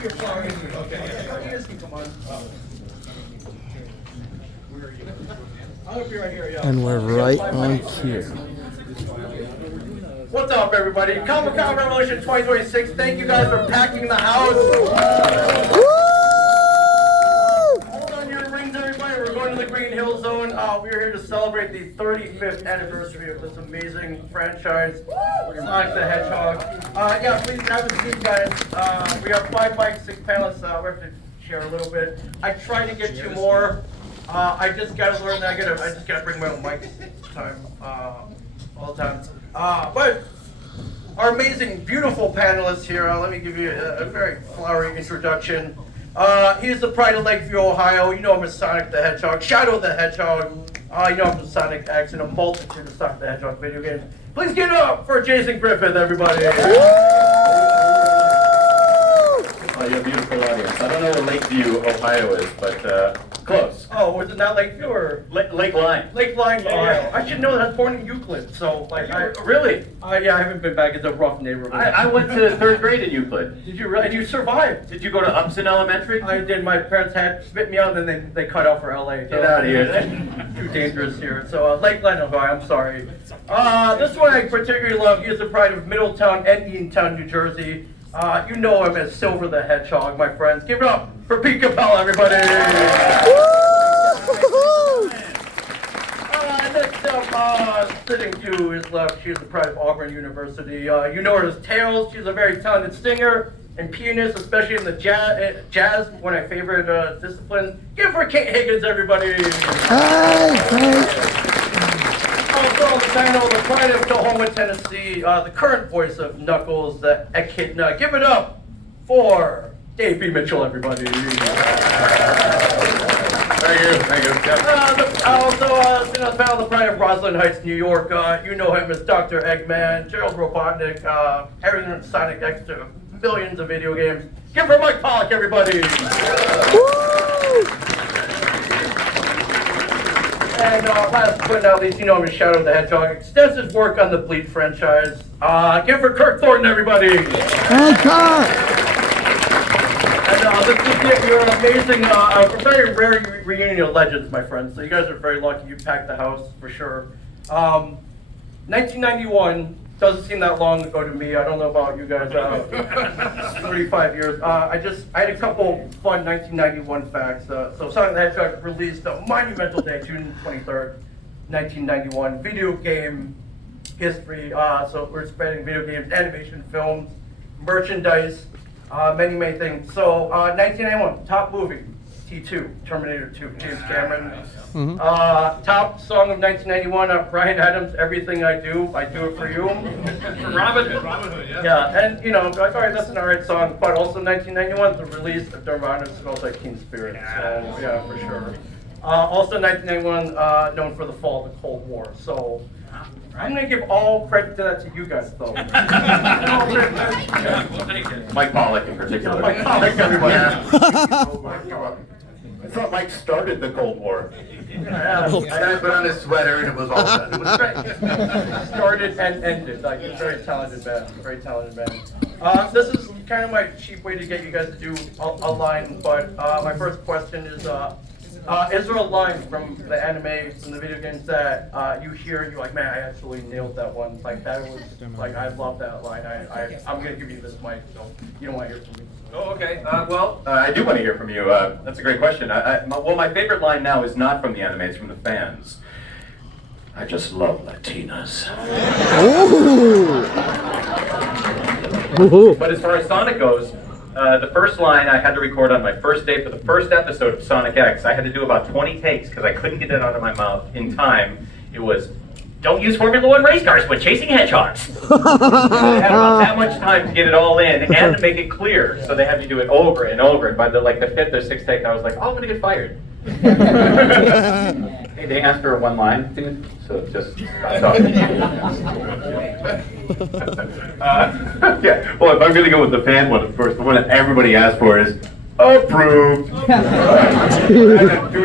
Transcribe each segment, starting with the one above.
give you a flower. Okay. You guys can come on. I'm gonna be right here, yeah. And we're right on cue. What's up, everybody? Comic-Con Revolution 2026. Thank you guys for packing the house. Hold on your rings, everybody. We're going to the Green Hill Zone. We're here to celebrate the 35th anniversary of this amazing franchise, Sonic the Hedgehog. Yeah, please have a seat, guys. We have 5 mics, 6 panelists. We have to share a little bit. I try to get 2 more. I just gotta learn that I just gotta bring my own mic time, all the time. But our amazing, beautiful panelists here, let me give you a very flowery introduction. He's the pride of Lakeview, Ohio. You know him as Sonic the Hedgehog, Shadow the Hedgehog. You know him as Sonic X and a multitude of Sonic the Hedgehog video games. Please give it up for Jason Griffith, everybody. Oh, you're a beautiful audience. I don't know where Lakeview, Ohio is, but close. Oh, was it not Lakeview or? Lakeline. Lakeline, Yeah. Ohio. I should know that. I was born in Euclid, so like Really? yeah, I haven't been back. It's a rough neighborhood. I went to 3rd grade in Euclid. Did you really? And you survived? Did you go to Upson Elementary? I did. My parents had spit me out, and then they cut out for LA. Get out of here. Too dangerous here. So Lakeline, Ohio. I'm sorry. This one I particularly love. He is the pride of Middletown and Eatontown, New Jersey. You know him as Silver the Hedgehog, my friends. Give it up for Pete Capella, everybody. Next up, sitting to his left, she is the pride of Auburn University. You know her as Tails. She's a very talented singer and pianist, especially in the jazz, one of my favorite disciplines. Give it for Kate Higgins, everybody. Also, the pride of Oklahoma, Tennessee, the current voice of Knuckles, the Echidna. Give it up for Dave B. Mitchell, everybody. Thank you. The pride of Roslyn Heights, New York. You know him as Dr. Eggman, Gerald Robotnik, everything from Sonic X to millions of video games. Give it for Mike Pollock, everybody. And last but not least, you know him as Shadow the Hedgehog. Extensive work on the Bleed franchise. Give it for Kirk Thorton, everybody. Hey, Kirk! And this is you're an amazing, a very rare reunion of legends, my friends. So you guys are very lucky. You packed the house for sure. 1991 doesn't seem that long ago to me. I don't know about you guys. 35 years. I had a couple fun 1991 facts. So Sonic the Hedgehog released a monumental day, June 23rd, 1991. Video game history. So we're spreading video games, animation, films, merchandise. Many things. So, 1991, top movie, T2, Terminator 2, James Cameron. Top song of 1991, Bryan Adams, Everything I Do It For You. Robin Hood, yeah. Yeah, and you know, all right, that's an alright song, but also 1991, the release of Nirvana, Smells Like Teen Spirit. So, yeah, for sure. Also 1991, known for the fall of the Cold War. So, I'm going to give all credit to that to you guys, though. Mike Pollock in particular. Mike Pollock, everybody. I thought Mike started the Cold War. Yeah, And I put on his sweater and it was all done. it was great. Started and ended. Like, it's very talented band. Very talented band. This is kind of my cheap way to get you guys to do a line, but my first question is there a line from the anime, from the video games that you hear and you're like, man, I actually nailed that one. Like, that was, like, I love that line. I'm going to give you this mic, so you don't want to hear from me. Oh, okay. I do want to hear from you. That's a great question. My favorite line now is not from the anime, it's from the fans. I just love Latinas. But as far as Sonic goes, the first line I had to record on my first day for the first episode of Sonic X. I had to do about 20 takes because I couldn't get it out of my mouth in time. It was, don't use Formula 1 race cars when chasing hedgehogs. I had about that much time to get it all in and to make it clear, so they had me do it over and over. And by the 5th or 6th take, I was like, oh, I'm gonna get fired. Hey, they asked for one line, dude, so just stop talking. Yeah, well, if I'm gonna go with the fan one, of course, the one that everybody asked for is, Approved. Do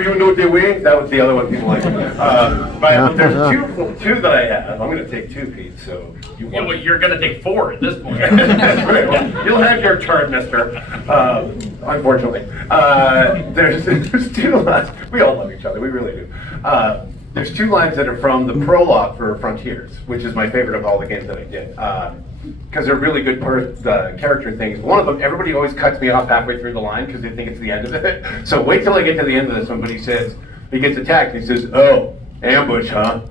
you know the way? That was the other one people like. But there's two that I have. I'm going to take two, Pete. So You're going to take 4 at this point. That's right. Well, you'll have your turn, mister. Unfortunately. There's 2 lines. We all love each other. We really do. There's 2 lines that are from the prologue for Frontiers, which is my favorite of all the games that I did. Because they're really good character things. One of them, everybody always cuts me off halfway through the line because they think it's the end of it. So wait till I get to the end of this one, but he says, he gets attacked, he says, "Oh, ambush, huh?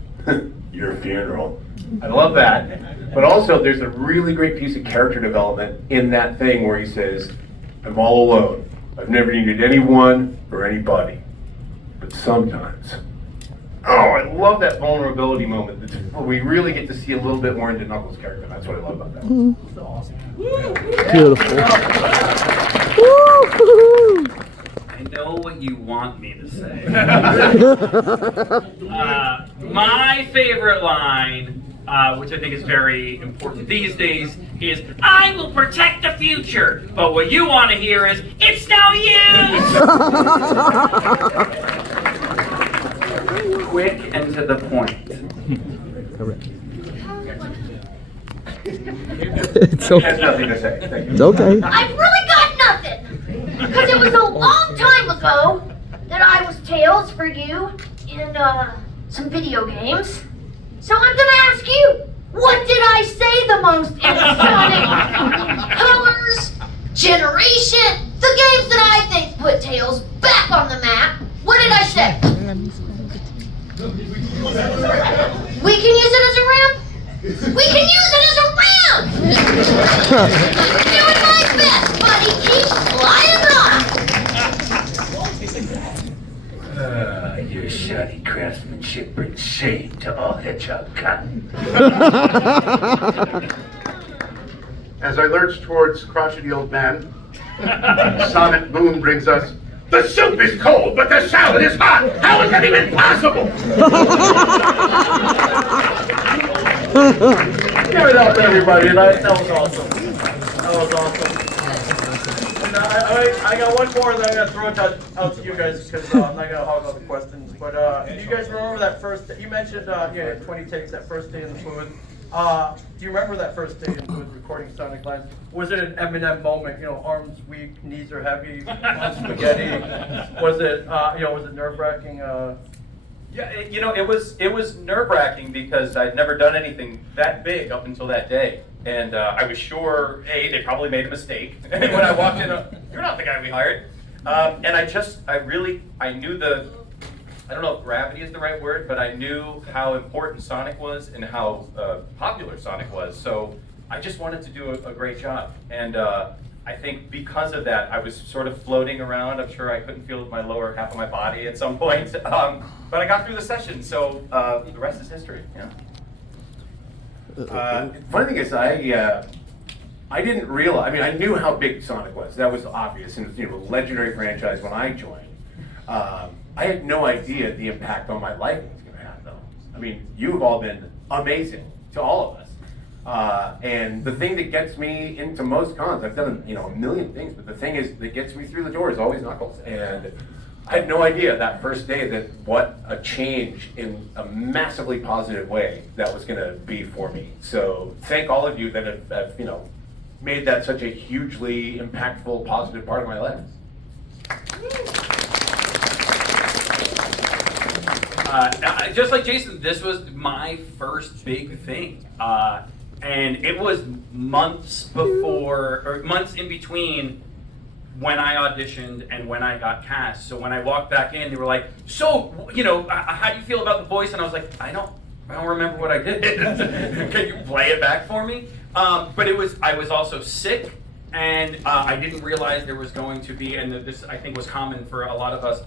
Your funeral." I love that. But also, there's a really great piece of character development in that thing where he says, "I'm all alone. I've never needed anyone or anybody. But sometimes." Oh, I love that vulnerability moment. Where we really get to see a little bit more into Knuckles' character. That's what I love about that. It's awesome. Beautiful. Woo-hoo-hoo. I know what you want me to say. My favorite line, which I think is very important these days, is "I will protect the future." But what you want to hear is "It's no use." Quick and to the point. Correct. It's okay. Has nothing to say. Thank you. It's okay. I've really got nothing. Because it was a long time ago that I was Tails for you in some video games. So I'm gonna ask you, what did I say the most in Sonic? Colors, Generation, the games that I think put Tails back on the map. What did I say? We can use it as a ramp? We can use it as a ramp! Doing my best, buddy. Keep flying on! Your shoddy craftsmanship brings shame to all Hedgehog cotton. As I lurch towards crotchety old man, Sonic Boom brings us, "The soup is cold, but the salad is hot! How is that even possible?" Give it up, everybody. That was awesome. That was awesome. And I got one more that I'm going to throw out to you guys because I'm not going to hog all the questions. But do you guys remember that first day? You mentioned you had 20 takes that first day in the booth. Do you remember that first day in the booth recording Sonic Lines? Was it an Eminem moment? You know, arms weak, knees are heavy, on spaghetti. Was it was it nerve-wracking? Yeah, it was nerve-wracking because I'd never done anything that big up until that day, and I was sure, they probably made a mistake. And when I walked in, "You're not the guy we hired," and I knew I don't know if gravity is the right word, but I knew how important Sonic was and how popular Sonic was. So I just wanted to do a great job, and I think because of that, I was sort of floating around. I'm sure I couldn't feel my lower half of my body at some point, but I got through the session, so the rest is history. Yeah. Funny thing is, I didn't realize. I mean, I knew how big Sonic was. That was obvious, and a legendary franchise when I joined. I had no idea the impact on my life it was going to have, though. I mean, you've all been amazing to all of us. And the thing that gets me into most cons, I've done a million things, but the thing that gets me through the door is always Knuckles. And I had no idea that first day that what a change in a massively positive way that was going to be for me. So thank all of you that have made that such a hugely impactful, positive part of my life. Just like Jason, this was my first big thing. And it was months in between when I auditioned and when I got cast. So when I walked back in, they were like, "So, how do you feel about the voice?" And I was like, I don't remember what I did. Can you play it back for me? But I was also sick, and I didn't realize there was going to be, and this I think was common for a lot of us,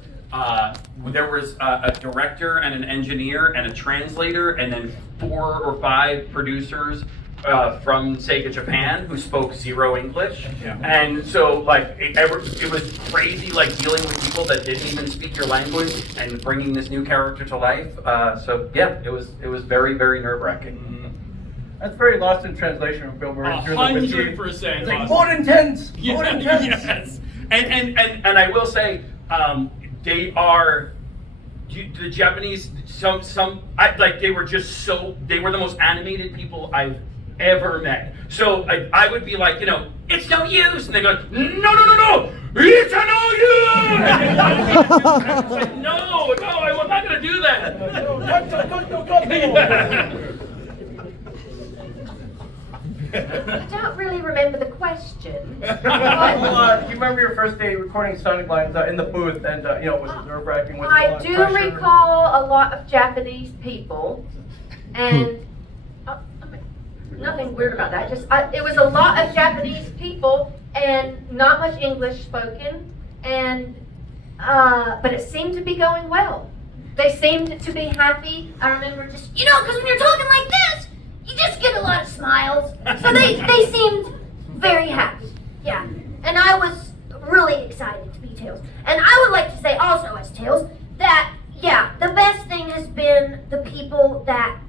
there was a director and an engineer and a translator and then 4 or 5 producers from Sega Japan who spoke 0 English. Yeah. And so it was crazy dealing with people that didn't even speak your language and bringing this new character to life. So yeah, it was very, very nerve-wracking. Mm-hmm. That's very lost in translation when Bill Murray. 100%. It's like, more intense! More intense! Yes. And I will say, they are the Japanese. They were just they were the most animated people I've ever met. So I would be like, it's no use, and they go, no, it's a no use. And like, no, I'm not gonna do that. I don't really remember the question. Well, you remember your first day recording Sonic lines in the booth, and was it nerve-wracking? Was it a lot I of do pressure? recall a lot of Japanese people, and nothing weird about that. It was a lot of Japanese people and not much English spoken, and but it seemed to be going well. They seemed to be happy. I remember just because when you're talking like this, you just get a lot of smiles. So they seemed very happy. Yeah. And I was really excited to be Tails. And I would like to say also as Tails that, the best thing has been the people that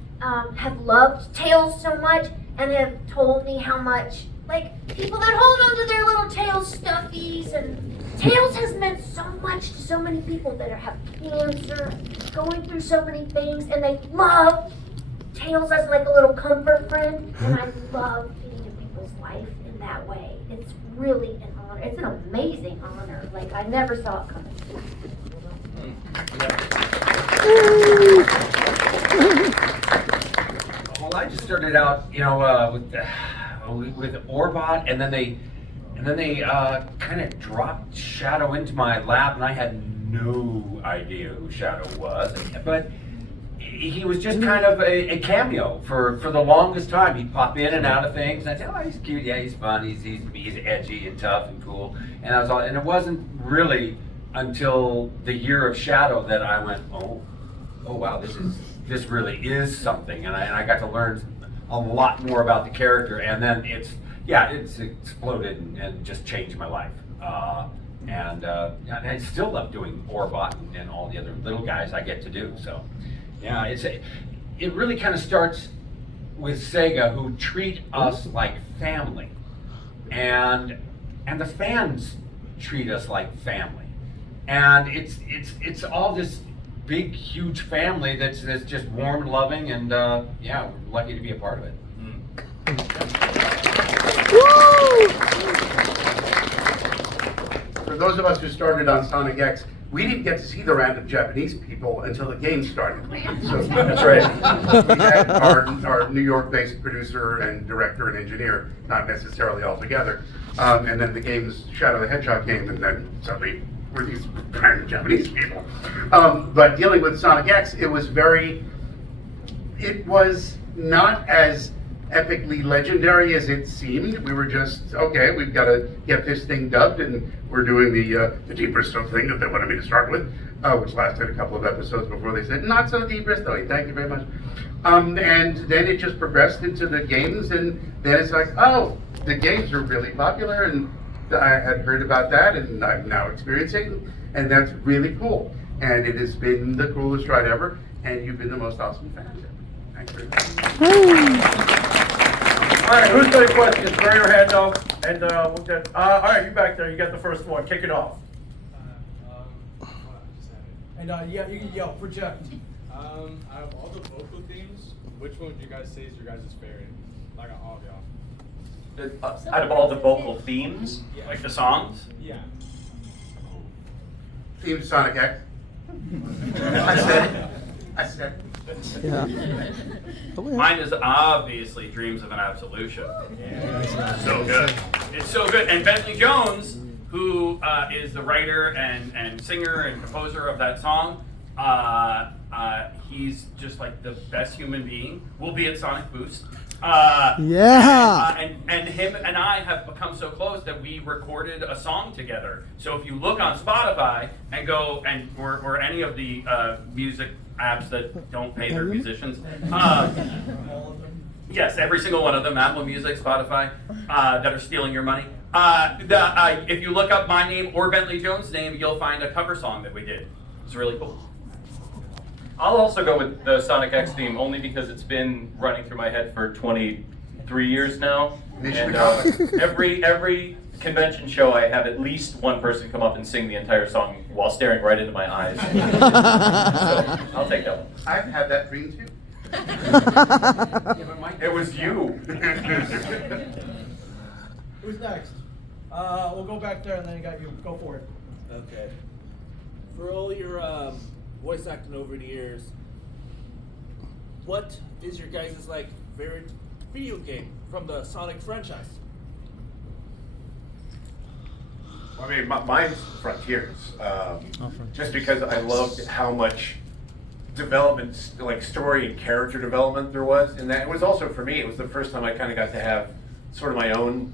have loved Tails so much and have told me how much, people that hold on to their little Tails stuffies, and Tails has meant so much to so many people that have cancer, going through so many things, and they love Tails as like a little comfort friend, and I love being in people's life in that way. It's really an honor. It's an amazing honor. I never saw it coming. Well, I just started out, with Orbot, and then they kind of dropped Shadow into my lap, and I had no idea who Shadow was, but he was just kind of a cameo for the longest time. He'd pop in and out of things, and I'd say, oh, he's cute, yeah, he's fun, he's edgy and tough and cool, and it wasn't really until the year of Shadow that I went, oh wow, this really is something, and I got to learn a lot more about the character, and then it's exploded and just changed my life. And I still love doing Orbot and all the other little guys I get to do. So, yeah, it really kind of starts with Sega, who treat us like family, and the fans treat us like family, and it's all this big, huge family that's just warm and loving, and we're lucky to be a part of it. For those of us who started on Sonic X, we didn't get to see the random Japanese people until the game started. So that's right. We had our New York-based producer and director and engineer, not necessarily all together. And then the game's Shadow the Hedgehog came, and then suddenly were these random Japanese people. But dealing with Sonic X, it was not as epically legendary as it seemed. We were just, okay, we've got to get this thing dubbed, and we're doing the Deep Bristow thing that they wanted me to start with, which lasted a couple of episodes before they said, not so Deep Bristow, thank you very much. And then it just progressed into the games, and then it's like, oh, the games are really popular, and I had heard about that, and I'm now experiencing, and that's really cool. And it has been the coolest ride ever, and you've been the most awesome fan. Thanks very much. All right, who's got any questions? Throw your hand up, and we'll get. All right, you back there. You got the first one. Kick it off. And you can yell, project. Out of all the vocal themes, which one would you guys say is your guys' favorite? Like all of y'all. Out of all the vocal themes, Like the songs? Yeah. Theme Sonic X. I said it. Yeah. Mine is obviously Dreams of an Absolution. So good. It's so good. And Bentley Jones, who is the writer and singer and composer of that song, he's just like the best human being. We'll be at Sonic Boost. Yeah. And him and I have become so close that we recorded a song together. So if you look on Spotify and go or any of the music apps that don't pay their musicians, yes, every single one of them, Apple Music, Spotify, that are stealing your money. If you look up my name or Bentley Jones' name, you'll find a cover song that we did. It's really cool. I'll also go with the Sonic X theme only because it's been running through my head for 23 years now. And every convention show, I have at least one person come up and sing the entire song while staring right into my eyes. So I'll take that one. I've had that dream too. It was you. Who's next? We'll go back there and then you got you. Go for it. Okay. For all your voice acting over the years, what is your guys' like favorite video game from the Sonic franchise? I mean, mine's Frontiers. Just because I loved how much development, like story and character development there was in that. It was also, for me, it was the first time I kind of got to have sort of my own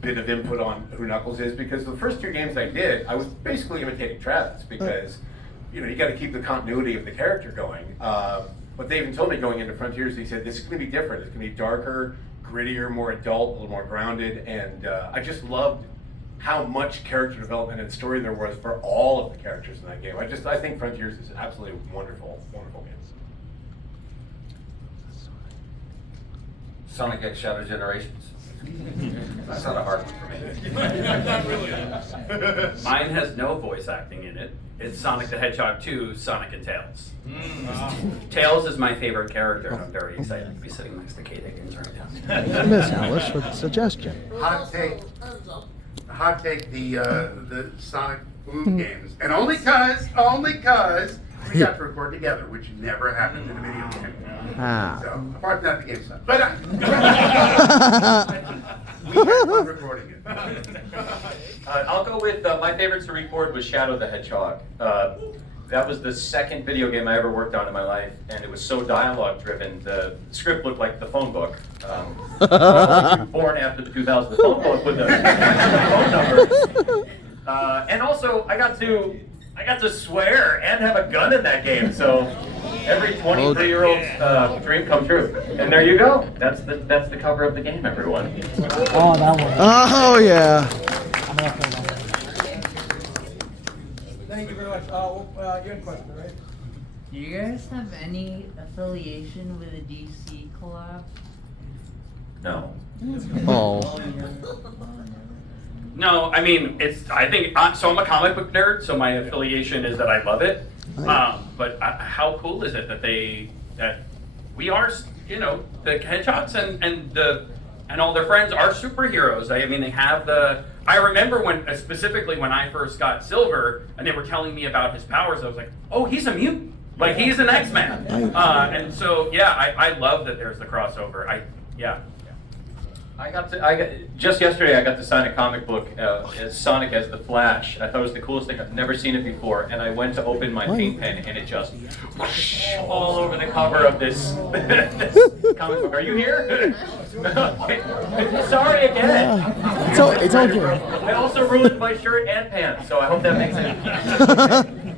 bit of input on who Knuckles is, because the first 2 games I did, I was basically imitating Travis, because, you know, you got to keep the continuity of the character going. But they even told me going into Frontiers, they said, this is going to be different. It's going to be darker, grittier, more adult, a little more grounded, and I just loved how much character development and story there was for all of the characters in that game. I think Frontiers is an absolutely wonderful, wonderful game. Sonic X Shadow Generations. That's not a hard one for me. Not really. Mine has no voice acting in it. It's Sonic the Hedgehog 2, Sonic and Tails. Tails is my favorite character, and I'm very excited to be sitting next to Kate Higgins right now. Miss Alice for the suggestion. Hot take the Sonic Boom games, and only cause we got to record together, which never happened in a video game. So apart from that, the game sucked. But we had fun recording it. I'll go with my favorite to record was Shadow the Hedgehog. That was the second video game I ever worked on in my life, and it was so dialogue driven. The script looked like the phone book. Born after the 2000 phone book with the phone numbers. And also, I got to swear and have a gun in that game. So every 23-year-old's dream come true. And there you go. That's the cover of the game, everyone. Oh, that one. Oh, yeah. Thank you very much. You had a question, right? Do you guys have any affiliation with a DC collab? No. Oh. No, I mean, I think, so I'm a comic book nerd, so my affiliation is that I love it. But how cool is it that we are, you know, the Hedgehogs and all their friends are superheroes. I mean, they have I remember specifically when I first got Silver and they were telling me about his powers, I was like, oh, he's a mutant. Like, he's an X-Man. And so, yeah, I love that there's the crossover. Just yesterday I got to sign a comic book as Sonic as the Flash. I thought it was the coolest thing. I've never seen it before, and I went to open my paint pen and it just whoosh, all over the cover of this, this comic book. Are you here? Sorry again. It's okay. I also ruined my shirt and pants, so I hope that makes sense.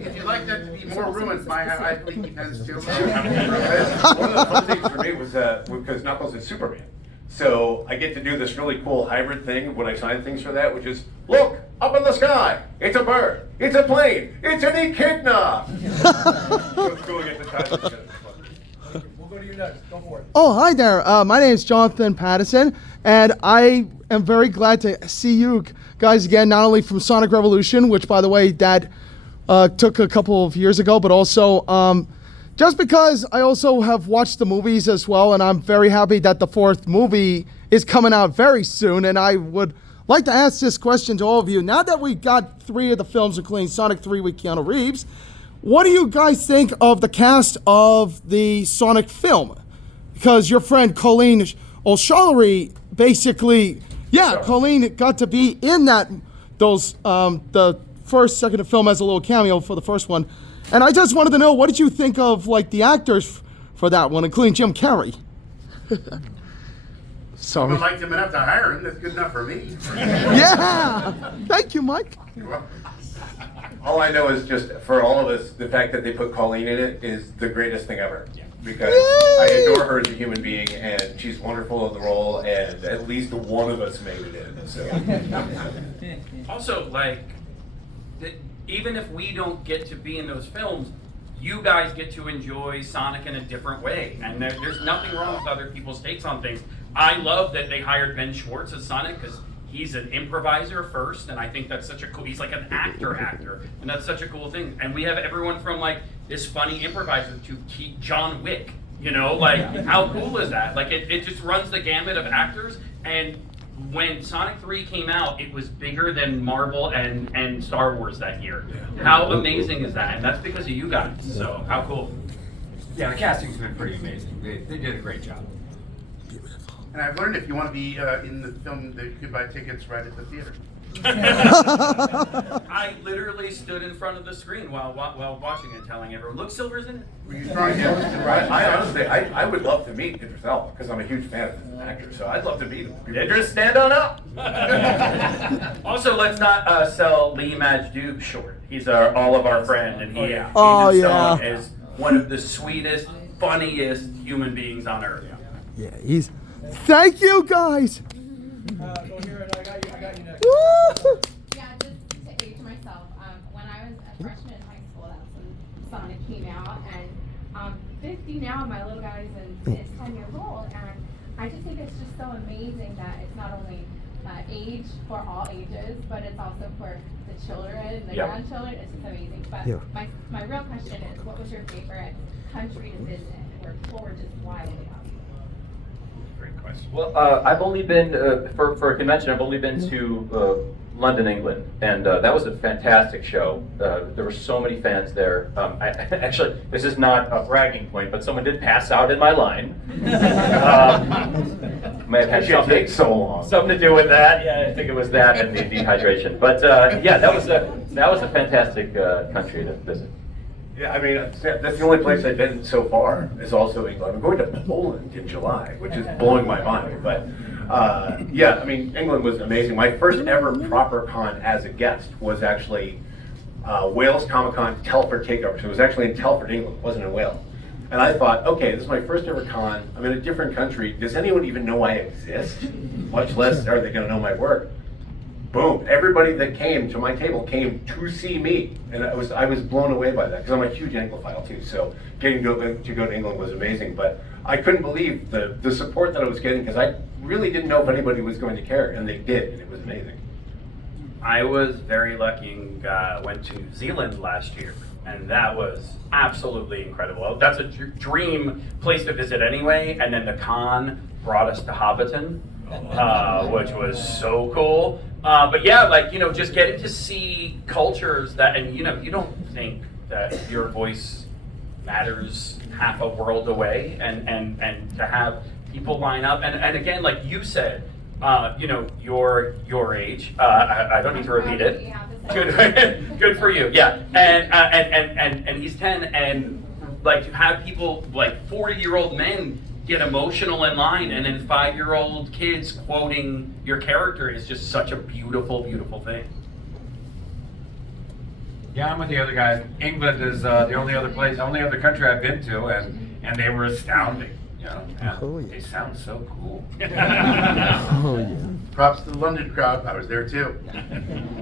If you'd like that to be more ruined, I have leaky pens too. One of the fun things for me was because Knuckles is Superman. So I get to do this really cool hybrid thing when I sign things for that, which is, look, up in the sky, it's a bird, it's a plane, it's an echidna. So it's cool to get the titles together. We'll go to you next. Go for it. Oh, hi there. My name is Jonathan Patterson, and I am very glad to see you guys again, not only from Sonic Revolution, which, by the way, Dad took a couple of years ago, but also just because I also have watched the movies as well, and I'm very happy that the 4th movie is coming out very soon, and I would like to ask this question to all of you. Now that we got 3 of the films, including Sonic 3 with Keanu Reeves, what do you guys think of the cast of the Sonic film? Because your friend Colleen O'Shaughnessy basically, Colleen got to be in the first, second film as a little cameo for the first one. And I just wanted to know, what did you think of like the actors for that one, including Jim Carrey? Sorry. I liked him enough to hire him. That's good enough for me. Yeah. Thank you, Mike. All I know is just for all of us, the fact that they put Colleen in it is the greatest thing ever. Because I adore her as a human being, and she's wonderful in the role, and at least one of us made it in. So. Also, like, even if we don't get to be in those films, you guys get to enjoy Sonic in a different way. And there's nothing wrong with other people's takes on things. I love that they hired Ben Schwartz as Sonic because he's an improviser first, and I think that's such a cool. He's like an actor, and that's such a cool thing. And we have everyone from like this funny improviser to John Wick. You know, like how cool is that? Like it just runs the gamut of actors. And when Sonic 3 came out, it was bigger than Marvel and Star Wars that year. How amazing is that? And that's because of you guys. So how cool. Yeah, the casting's been pretty amazing. They did a great job. And I've learned if you want to be in the film, that you can buy tickets right at the theater. I literally stood in front of the screen while watching it, telling everyone, "Look, Silver's in it." Were you trying to I honestly, I would love to meet Idris Elba because I'm a huge fan of this actor. So I'd love to meet him. Idris, stand on up. Also, let's not sell Lee Majdoub short. He's all of our friend, and he is one of the sweetest, funniest human beings on earth. Yeah, he's. Thank you, guys. Go here, and I got you next. Woo! Yeah, just to age myself, when I was a freshman in high school, that's when Sonic came out, and I'm 50 now, my little guy's is 10 years old, and I just think it's just so amazing that it's not only age for all ages, but it's also for the children, the grandchildren. It's just amazing. But my real question is, what was your favorite country to visit where people were just wildly happy? Great question. Well, I've only been, for a convention, I've only been to London, England, and that was a fantastic show. There were so many fans there. Actually, this is not a bragging point, but someone did pass out in my line. May have had something to do with that. Yeah, I think it was that and the dehydration. But yeah, that was a fantastic country to visit. Yeah, I mean, that's the only place I've been so far is also England. I'm going to Poland in July, which is blowing my mind. But yeah, I mean, England was amazing. My first ever proper con as a guest was actually Wales Comic Con Telford Takeover. So it was actually in Telford, England. It wasn't in Wales. And I thought, okay, this is my first ever con. I'm in a different country. Does anyone even know I exist? Much less are they going to know my work. Boom! Everybody that came to my table came to see me, and I was blown away by that because I'm a huge Anglophile too. So getting to go to England was amazing, but I couldn't believe the support that I was getting because I really didn't know if anybody was going to care, and they did, and it was amazing. I was very lucky and went to New Zealand last year, and that was absolutely incredible. That's a dream place to visit anyway, and then the con brought us to Hobbiton, which was so cool. But yeah, like, you know, just getting to see cultures that, and you know, you don't think that your voice matters half a world away, and to have people line up, and again, like you said, you know, your age, I don't need to repeat it. Good for you. Yeah, and he's 10, and like to have people like 40-year-old men get emotional in line, and then 5-year-old kids quoting your character is just such a beautiful, beautiful thing. Yeah, I'm with the other guys. England is the only other country I've been to, and they were astounding. You know, they sound so cool. Props to the London crowd. I was there too.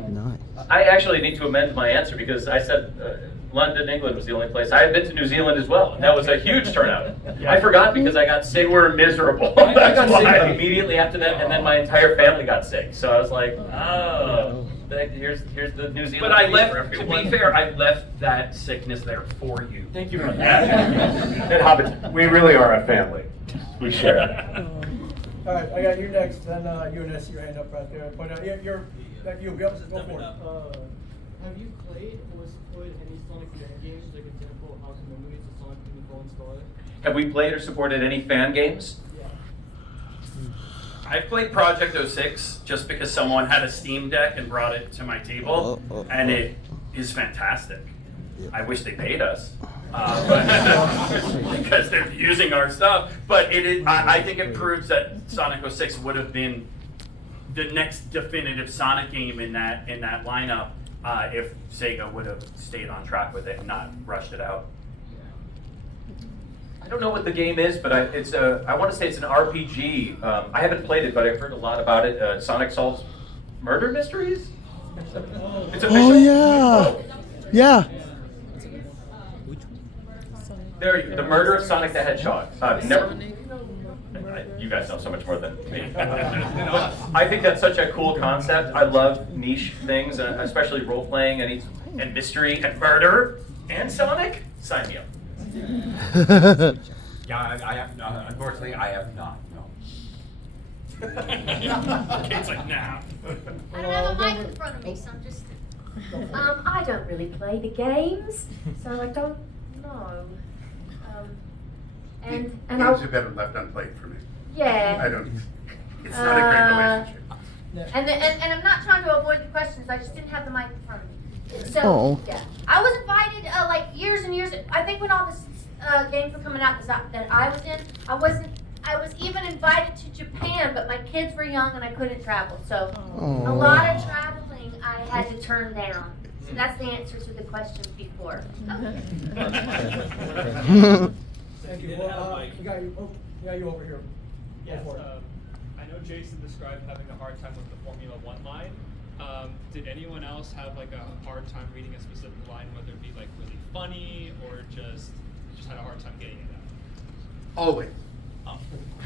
Nice. I actually need to amend my answer because I said London, England was the only place. I had been to New Zealand as well, and that was a huge turnout. I forgot because I got sick. They were miserable. I got sick immediately after that, and then my entire family got sick. So I was like, oh, here's the New Zealand. But I left, to be fair, I left that sickness there for you. Thank you for that. We really are a family. We share. All right, I got you next, then you and your hand up right there. But you're you go for it. Have you played or supported any Sonic fan games, like example House of Memories or Sonic in the Fallen Star? Have we played or supported any fan games? Yeah. I played Project 06 just because someone had a Steam Deck and brought it to my table, and it is fantastic. I wish they paid us, because they're using our stuff. But it is, I think it proves that Sonic 06 would have been the next definitive Sonic game in that lineup if Sega would have stayed on track with it and not rushed it out. I don't know what the game is, but I want to say it's an RPG. I haven't played it, but I've heard a lot about it. Sonic solves murder mysteries? It's official? Oh yeah, yeah. There, the murder of Sonic the Hedgehog. Never. You guys know so much more than me. I think that's such a cool concept. I love niche things, especially role playing and mystery and murder and Sonic. Sign me up. Yeah, I have not. Unfortunately, I have not. No. Kate's like, nah. I don't have a mic in front of me, so I'm just. I don't really play the games, so I don't know. And Games are better left unplayed for me. yeah. I don't. It's not a great relationship. And I'm not trying to avoid the questions. I just didn't have the mic in front of me. So Oh. yeah, I was invited like years and years. I think when all the games were coming out that I was in, I was even invited to Japan, but my kids were young and I couldn't travel. So a lot of traveling I had to turn down. So that's the answer to the questions before. Thank you. Well, we got you over here. Yes, Go for it. I know Jason described having a hard time with the Formula One line. Did anyone else have like a hard time reading a specific line, whether it be like really funny or just had a hard time getting it out? Always.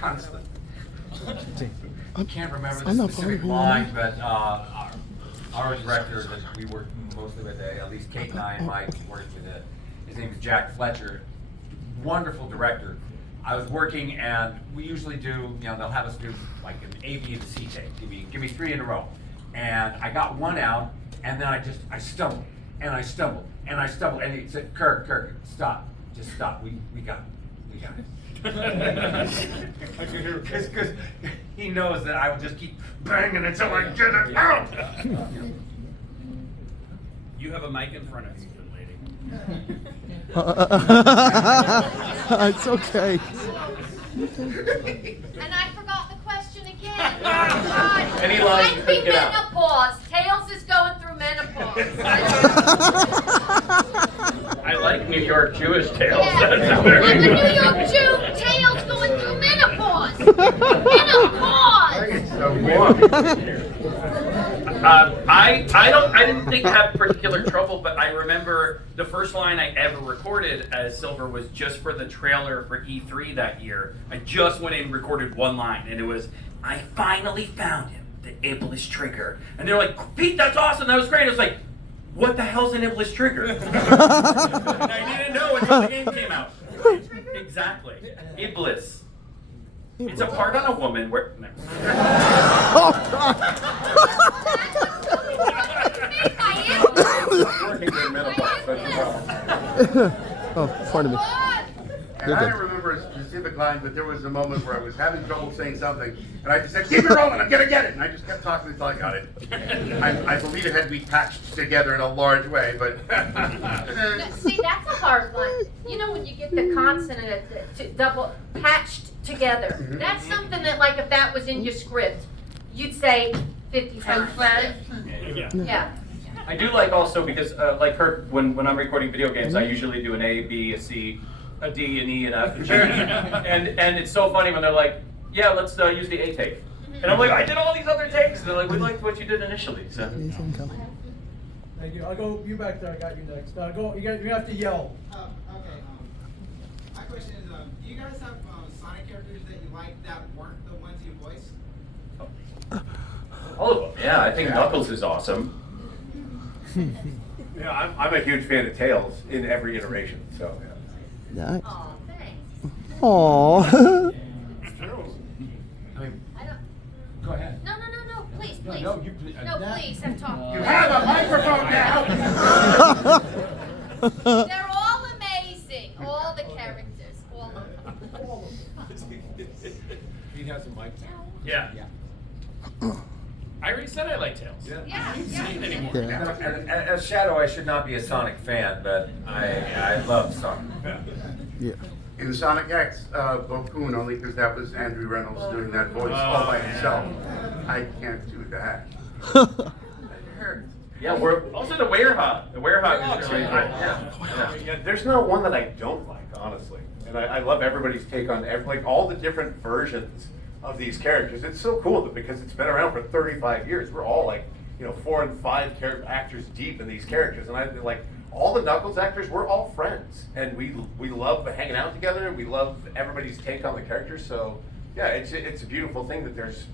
Constant. I can't remember I'm the not specific following line, you. but our director that we work mostly with, at least Kate and I and Mike worked with it. His name is Jack Fletcher. Wonderful director. I was working, and we usually do, they'll have us do like an A, B, and C take. Give me 3 in a row. And I got one out, and then I stumbled, and I stumbled, and I stumbled, and he said, Kirk, stop. Just stop. We got it. We got it. Because he knows that I will just keep banging until I get it out. You have a mic in front of you, good lady. It's okay. And I forgot the question again. Oh my God. Any line you Might be couldn't get out. menopause. Tails is going through menopause. I like New York Jewish tales. Yeah. That's I'm very a New good. York Jew. Tails going through menopause. Menopause. I didn't think I had particular trouble, but I remember the first line I ever recorded as Silver was just for the trailer for E3 that year. I just went in and recorded one line, and it was, I finally found him, the Iblis Trigger. And they're like, Pete, that's awesome, that was great. I was like, what the hell's an Iblis Trigger? And I didn't know until the game came out. Exactly. Iblis. It's a part on a woman where... No. Oh, pardon me. And I don't remember a specific line, but there was a moment where I was having trouble saying something, and I just said, keep it rolling, I'm gonna get it, and I just kept talking until I got it. I believe it had to be patched together in a large way, but... See, that's a hard one. You know when you get the consonant double patched together. Mm-hmm. That's something that, like, if that was in your script, you'd say 50 times. Yeah. I do like also because, like Kirk, when I'm recording video games, I usually do an A, B, a C, a D, an E, an F, a G. and it's so funny when they're like, yeah, let's use the A take. And I'm like, I did all these other takes. And they're like, we liked what you did initially. So. Thank you. I'll go. You back there. I got you next. Go. You have to yell. Okay. My question is, do you guys have Sonic characters that you like that weren't the ones you voiced? All of them. Yeah, I think Knuckles is awesome. Yeah, I'm a huge fan of Tails in every iteration. So. Yeah. Nice. Aw, thanks. Aww. I mean, I don't. go ahead. No, please. No, you please. No, please, I'm talking. You have a microphone now! They're all amazing. All the characters. All of them. He has a mic. Yeah. I already said I like Tails. Yeah. I don't say it anymore. And as Shadow, I should not be a Sonic fan, but I love Sonic. Yeah. In Sonic X, Bokun, only because that was Andrew Reynolds doing that voice all by himself. I can't do that. Yeah, we're also the Werehog. The Werehog is really good. Yeah, there's not one that I don't like, honestly. And I love everybody's take on like all the different versions of these characters. It's so cool because it's been around for 35 years. We're all like, 4 and 5 actors deep in these characters, and I like all the Knuckles actors. We're all friends, and we love hanging out together. We love everybody's take on the characters. So Yeah, it's a beautiful thing that there's,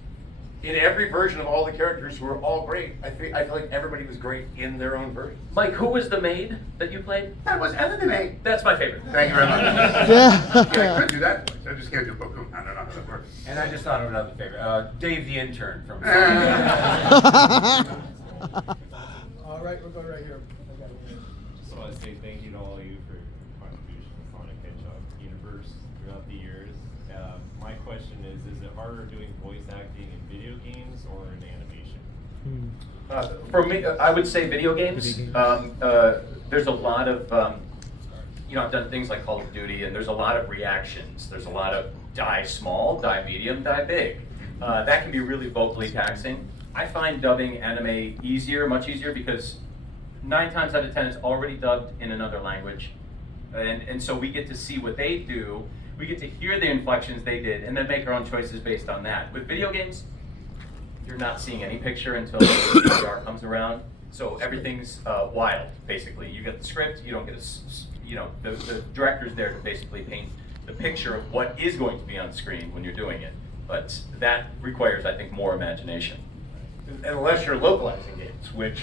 in every version of all the characters who are all great, I feel like everybody was great in their own version. Mike, who was the maid that you played? That was Ellen the maid. That's my favorite. Thank you very much. Yeah. Yeah, I could do that voice. I just can't do Boku. I don't know how that works. And I just thought of another favorite. Dave the intern from. All right, we're going right here. Just want to say thank you to all of you for your contribution to Sonic Hedgehog universe throughout the years. My question is it harder doing voice acting in video games or in animation? For me, I would say video games. There's a lot of, I've done things like Call of Duty, and there's a lot of reactions. There's a lot of die small, die medium, die big. That can be really vocally taxing. I find dubbing anime easier, much easier, because 9 times out of 10 it's already dubbed in another language. And so we get to see what they do. We get to hear the inflections they did, and then make our own choices based on that. With video games, you're not seeing any picture until the VR comes around. So everything's wild, basically. You get the script, you don't get the director's there to basically paint the picture of what is going to be on screen when you're doing it. But that requires, I think, more imagination. Unless you're localizing games, which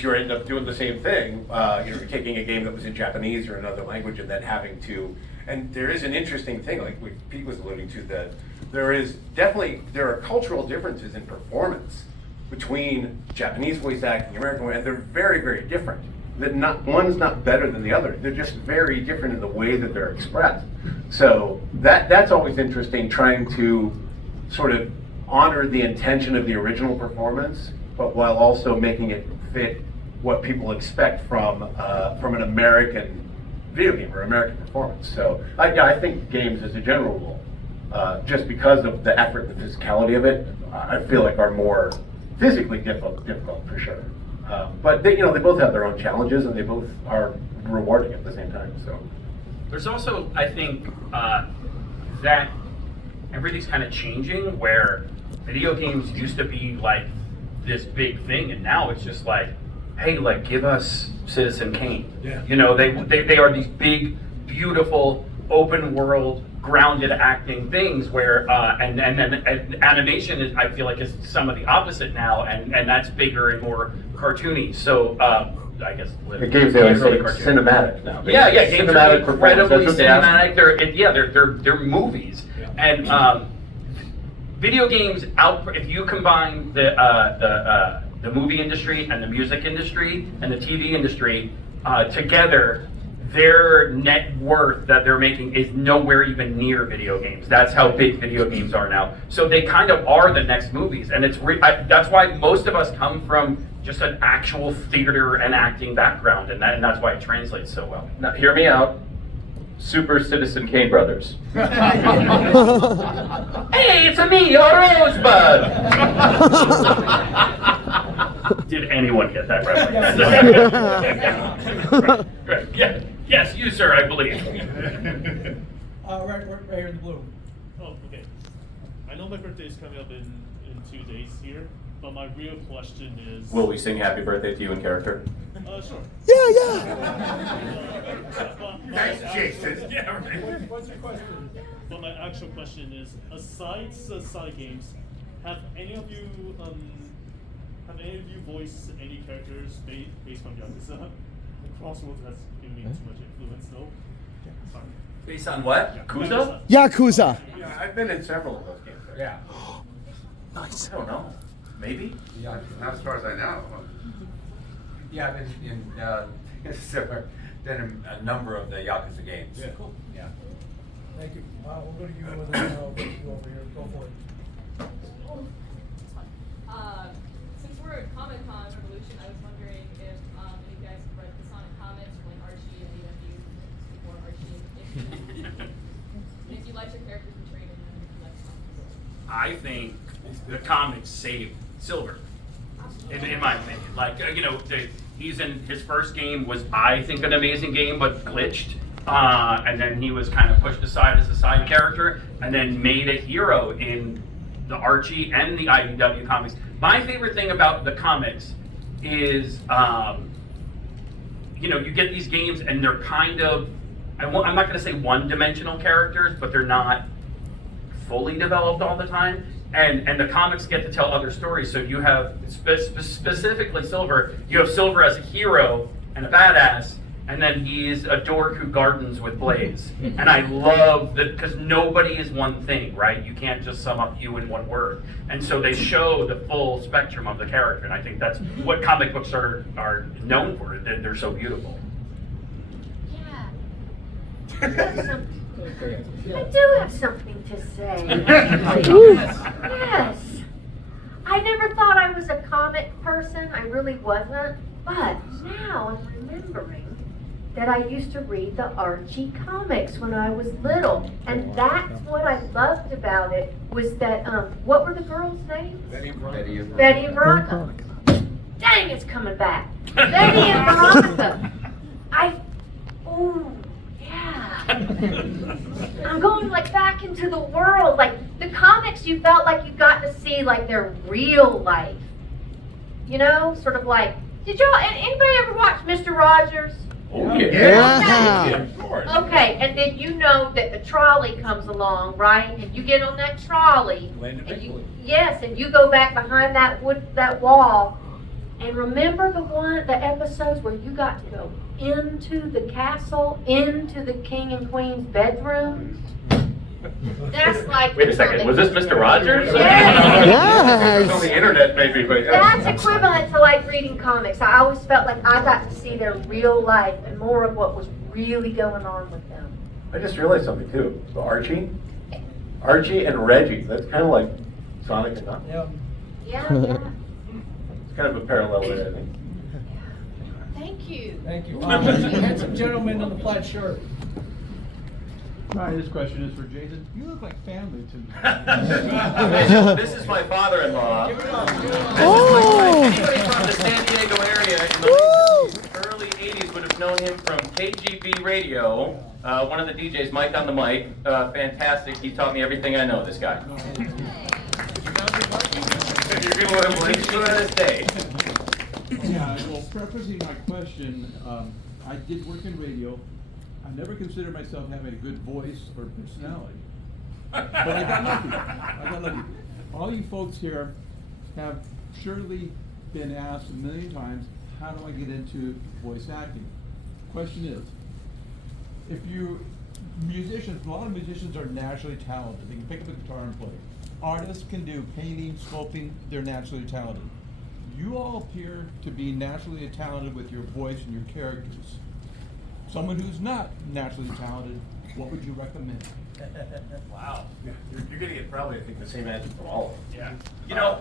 you end up doing the same thing. You're taking a game that was in Japanese or another language and then having to. And there is an interesting thing, like what Pete was alluding to, that there are cultural differences in performance between Japanese voice acting, American voice, and they're very, very different. That one's not better than the other. They're just very different in the way that they're expressed. So that's always interesting, trying to sort of honor the intention of the original performance, but while also making it fit what people expect from an American video game or American performance. So I think games as a general rule, just because of the effort, the physicality of it, I feel like are more physically difficult for sure. But they both have their own challenges, and they both are rewarding at the same time. So there's also, I think, that everything's kind of changing, where video games used to be like this big thing, and now it's just like, hey, like, give us Citizen Kane. Yeah. They are these big, beautiful, open world, grounded acting things where, and animation is, I feel like, is some of the opposite now, and that's bigger and more cartoony. So I guess the games they always say cinematic now. Yeah, games are Cinematic incredibly performance. cinematic. They're movies, and video games if you combine the movie industry and the music industry and the TV industry together, their net worth that they're making is nowhere even near video games. That's how big video games are now. So they kind of are the next movies, and that's why most of us come from just an actual theater and acting background, and that's why it translates so well. Now, hear me out. Super Citizen Kane Brothers. Hey, it's me, your Rosebud! Did anyone get that reference? Right. Yeah. Yes, you, sir, I believe. Right here in the blue. Oh, okay. I know my birthday is coming up in 2 days here, but my real question is... Will we sing happy birthday to you in character? Sure. Nice, Jason. Yeah, right. What's your question? But my actual question is, aside Sonic games, have any of you voiced any characters based on Yakuza? Crossroads has given me too much influence, though. Sorry. Based on what? Yakuza? Yakuza. Yeah, I've been in several of those games. Yeah. Nice. I don't know. Maybe? Yeah, Not as far as I know. Yeah, I've been in a number of the Yakuza games. Yeah, cool. Yeah. Thank you. We'll go to you and then you over here. Go for it. Since we're at Comic-Con Revolution, I was wondering if any of you guys have read the Sonic comics from like Archie and AW before Archie. If you liked your characters portrayed in them, if you liked comics. I think the comics saved Silver, in my opinion. Like, he's in his first game was, I think, an amazing game, but glitched. And then he was kind of pushed aside as a side character, and then made a hero in the Archie and the IDW comics. My favorite thing about the comics is, you get these games and they're kind of, I'm not going to say one-dimensional characters, but they're not fully developed all the time, and the comics get to tell other stories. So you have specifically Silver. You have Silver as a hero and a badass, and then he's a dork who gardens with blades. And I love that because nobody is one thing, right? You can't just sum up you in one word. And so they show the full spectrum of the character, and I think that's what comic books are known for. They're so beautiful. I do have something to say. Yes. I never thought I was a comic person. I really wasn't. But now I'm remembering that I used to read the Archie comics when I was little. And that's what I loved about it, was that, what were the girls' names? Betty and Veronica. Dang, it's coming back. Betty and Veronica. I'm going like back into the world. Like the comics, you felt like you got to see like their real life. You know, sort of like, anybody ever watch Mr. Rogers? Oh, yeah. Okay. Of course. Okay, and then you know that the trolley comes along, right? And you get on that trolley. And you go back behind that wall. And remember the episodes where you got to go into the castle, into the king and queen's bedroom? That's like... Wait a second, was this Mr. Rogers? Yes. It's on the internet, maybe, but... That's equivalent to like reading comics. I always felt like I got to see their real life and more of what was really going on with them. I just realized something, too. So Archie and Reggie, that's kind of like Sonic and Knuckles. Yeah. It's kind of a parallel there, I think. Thank you. Thank you. Handsome gentleman in the plaid shirt. Hi, this question is for Jason. You look like family to me. This is my father-in-law. Oh! Anybody from the San Diego area in the early 80s would have known him from KGB Radio. One of the DJs, Mike on the mic. Fantastic. He taught me everything I know, this guy. You're going to let him link to this day. Yeah, well, prefacing my question, I did work in radio. I never considered myself having a good voice or personality. But I got lucky. All you folks here have surely been asked a million times, how do I get into voice acting? Question is, if you, a lot of musicians are naturally talented. They can pick up a guitar and play. Artists can do painting, sculpting, they're naturally talented. You all appear to be naturally talented with your voice and your characters. Someone who's not naturally talented, what would you recommend? Wow. Yeah, you're going to get probably, I think, the same answer from all of them. Yeah. You know,